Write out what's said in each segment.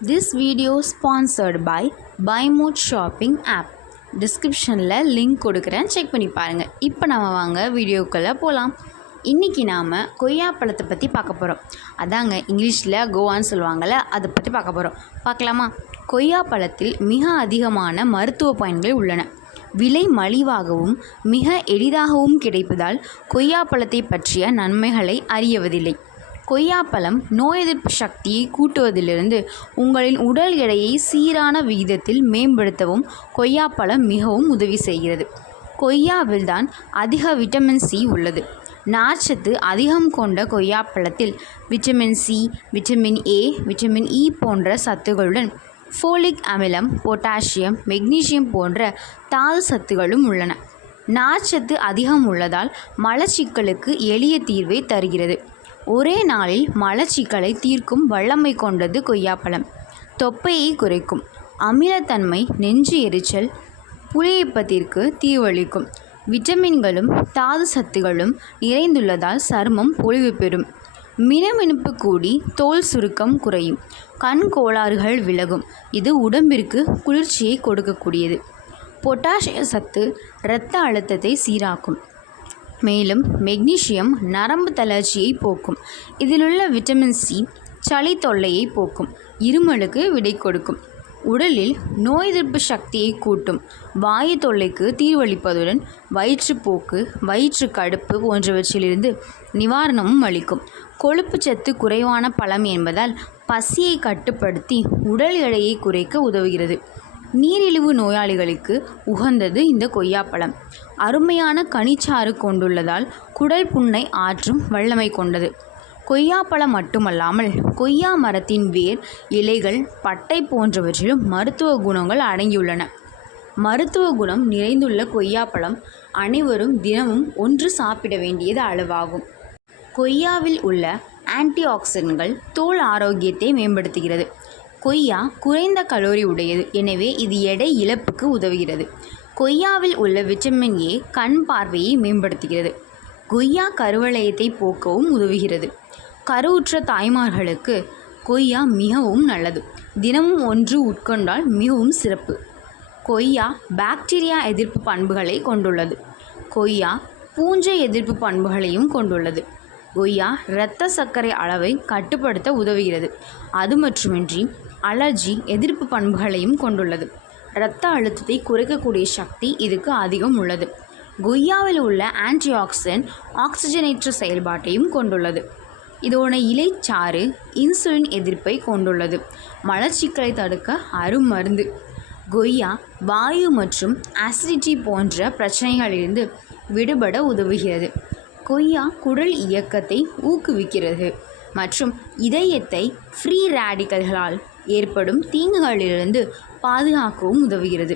This video sponsored by BuyMode shopping app. டிஸ்கிரிப்ஷனில் link கொடுக்குறேன், check பண்ணி பாருங்கள். இப்போ நம்ம வாங்க வீடியோக்குள்ளே போகலாம். இன்றைக்கி நாம் கொய்யாப்பழத்தை பற்றி பார்க்க போகிறோம். அதாங்க இங்கிலீஷில் கோவான்னு சொல்லுவாங்கள்ல, அதை பற்றி பார்க்க போகிறோம். பார்க்கலாமா? கொய்யாப்பழத்தில் மிக அதிகமான மருத்துவ பயன்கள் உள்ளன. விலை மலிவாகவும் மிக எளிதாகவும் கிடைப்பதால் கொய்யாப்பழத்தை பற்றிய நன்மைகளை அறியவதில்லை. கொய்யாப்பழம் நோய் எதிர்ப்பு சக்தியை கூட்டுவதிலிருந்து உங்களின் உடல் எடையை சீரான விகிதத்தில் மேம்படுத்தவும் கொய்யாப்பழம் மிகவும் உதவி செய்கிறது. கொய்யாவில்தான் அதிக விட்டமின் சி உள்ளது. நார்ச்சத்து அதிகம் கொண்ட கொய்யாப்பழத்தில் vitamin C, vitamin A, vitamin E போன்ற சத்துக்களுடன் ஃபோலிக் அமிலம், பொட்டாசியம், மெக்னீசியம் போன்ற தாது சத்துக்களும் உள்ளன. நார்ச்சத்து அதிகம் உள்ளதால் மலச்சிக்கலுக்கு எளிய தீர்வை தருகிறது. ஒரே நாளில் மலச்சிக்கலை தீர்க்கும் வல்லமை கொண்டது கொய்யாப்பழம். தொப்பையை குறைக்கும். அமிலத்தன்மை நெஞ்சு எரிச்சல், புளியப்பத்திற்கு தீர்வளிக்கும். விட்டமின்களும் தாது சத்துகளும் நிறைந்துள்ளதால் சருமம் பொலிவு பெறும். மினுமினுப்பு கூடி தோல் சுருக்கம் குறையும். கண் கோளாறுகள் விலகும். இது உடம்பிற்கு குளிர்ச்சியை கொடுக்கக்கூடியது. பொட்டாசிய சத்து இரத்த அழுத்தத்தை சீராக்கும். மேலும் மெக்னீசியம் நரம்பு தளர்ச்சியை போக்கும். இதிலுள்ள விட்டமின் சி சளி தொல்லையை போக்கும். இருமலுக்கு விடை கொடுக்கும். உடலில் நோய் எதிர்ப்பு சக்தியை கூட்டும். வாயு தொல்லைக்கு தீர்வளிப்பதுடன் வயிற்றுப்போக்கு, வயிற்று கடுப்பு போன்றவற்றிலிருந்து நிவாரணமும் அளிக்கும். கொழுப்பு சத்து குறைவான பழம் என்பதால் பசியை கட்டுப்படுத்தி உடல் எடையை குறைக்க உதவுகிறது. நீரிழிவு நோயாளிகளுக்கு உகந்தது இந்த கொய்யாப்பழம். அருமையான கனிச்சாறு கொண்டுள்ளதால் குடல் புண்ணை ஆற்றும் வல்லமை கொண்டது. கொய்யாப்பழம் மட்டுமல்லாமல் கொய்யா மரத்தின் வேர், இலைகள், பட்டை போன்றவற்றிலும் மருத்துவ குணங்கள் அடங்கியுள்ளன. மருத்துவ குணம் நிறைந்துள்ள கொய்யாப்பழம் அனைவரும் தினமும் ஒன்று சாப்பிட வேண்டியது அளவாகும். கொய்யாவில் உள்ள ஆன்டி ஆக்சிடன்ட்கள் தோல் ஆரோக்கியத்தை மேம்படுத்துகிறது. கொய்யா குறைந்த கலோரி உடையது, எனவே இது எடை இழப்புக்கு உதவுகிறது. கொய்யாவில் உள்ள விட்டமின் ஏ கண் பார்வையை மேம்படுத்துகிறது. கொய்யா கருவளையத்தை போக்கவும் உதவுகிறது. கருவுற்ற தாய்மார்களுக்கு கொய்யா மிகவும் நல்லது. தினமும் ஒன்று உட்கொண்டால் மிகவும் சிறப்பு. கொய்யா பாக்டீரியா எதிர்ப்பு பண்புகளை கொண்டுள்ளது. கொய்யா பூஞ்சை எதிர்ப்பு பண்புகளையும் கொண்டுள்ளது. கொய்யா இரத்த சர்க்கரை அளவை கட்டுப்படுத்த உதவுகிறது. அது மட்டுமின்றி அலர்ஜி எதிர்ப்பு பண்புகளையும் கொண்டுள்ளது. இரத்த அழுத்தத்தை குறைக்கக்கூடிய சக்தி இதுக்கு அதிகம் உள்ளது. கொய்யாவில் உள்ள ஆன்டி ஆக்சிடென்ட் ஆக்சிஜனேற்ற செயல்பாட்டையும் கொண்டுள்ளது. இதோட இலைச்சாறு இன்சுலின் எதிர்ப்பை கொண்டுள்ளது. மலச்சிக்கலை தடுக்க அருமருந்து. கொய்யா வாயு மற்றும் அசிடிட்டி போன்ற பிரச்சனைகளிலிருந்து விடுபட உதவுகிறது. கொய்யா குடல் இயக்கத்தை ஊக்குவிக்கிறது மற்றும் இதயத்தை ஃப்ரீ ரேடிக்கல்களால் ஏற்படும் தீங்குகளிலிருந்து பாதுகாக்கவும் உதவுகிறது.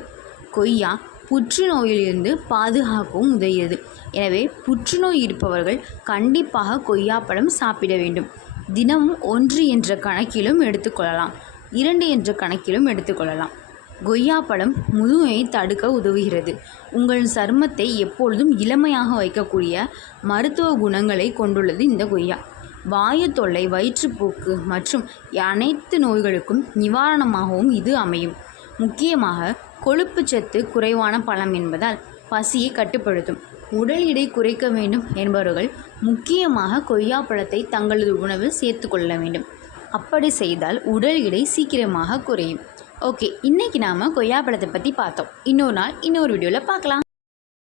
கொய்யா புற்றுநோயிலிருந்து பாதுகாக்கவும் உதவுகிறது. எனவே புற்றுநோய் இருப்பவர்கள் கண்டிப்பாக கொய்யாப்பழம் சாப்பிட வேண்டும். தினமும் 1 என்ற கணக்கிலும் எடுத்துக்கொள்ளலாம், 2 என்ற கணக்கிலும் எடுத்துக்கொள்ளலாம். கொய்யாப்பழம் முதுமையை தடுக்க உதவுகிறது. உங்கள் சருமத்தை எப்பொழுதும் இளமையாக வைக்கக்கூடிய மருத்துவ குணங்களை கொண்டுள்ளது இந்த கொய்யா. வாயு தொல்லை, வயிற்றுப்போக்கு மற்றும் அனைத்து நோய்களுக்கும் நிவாரணமாகவும் இது அமையும். முக்கியமாக கொழுப்பு சத்து குறைவான பழம் என்பதால் பசியை கட்டுப்படுத்தும். உடல் எடை குறைக்க வேண்டும் என்பவர்கள் முக்கியமாக கொய்யாப்பழத்தை தங்களது உணவில் சேர்த்து கொள்ள வேண்டும். அப்படி செய்தால் உடல் எடை சீக்கிரமாக குறையும். ஓகே, இன்றைக்கி நாம் கொய்யாப்பழத்தை பற்றி பார்த்தோம். இன்னொரு நாள் இன்னொரு வீடியோவில் பார்க்கலாம்.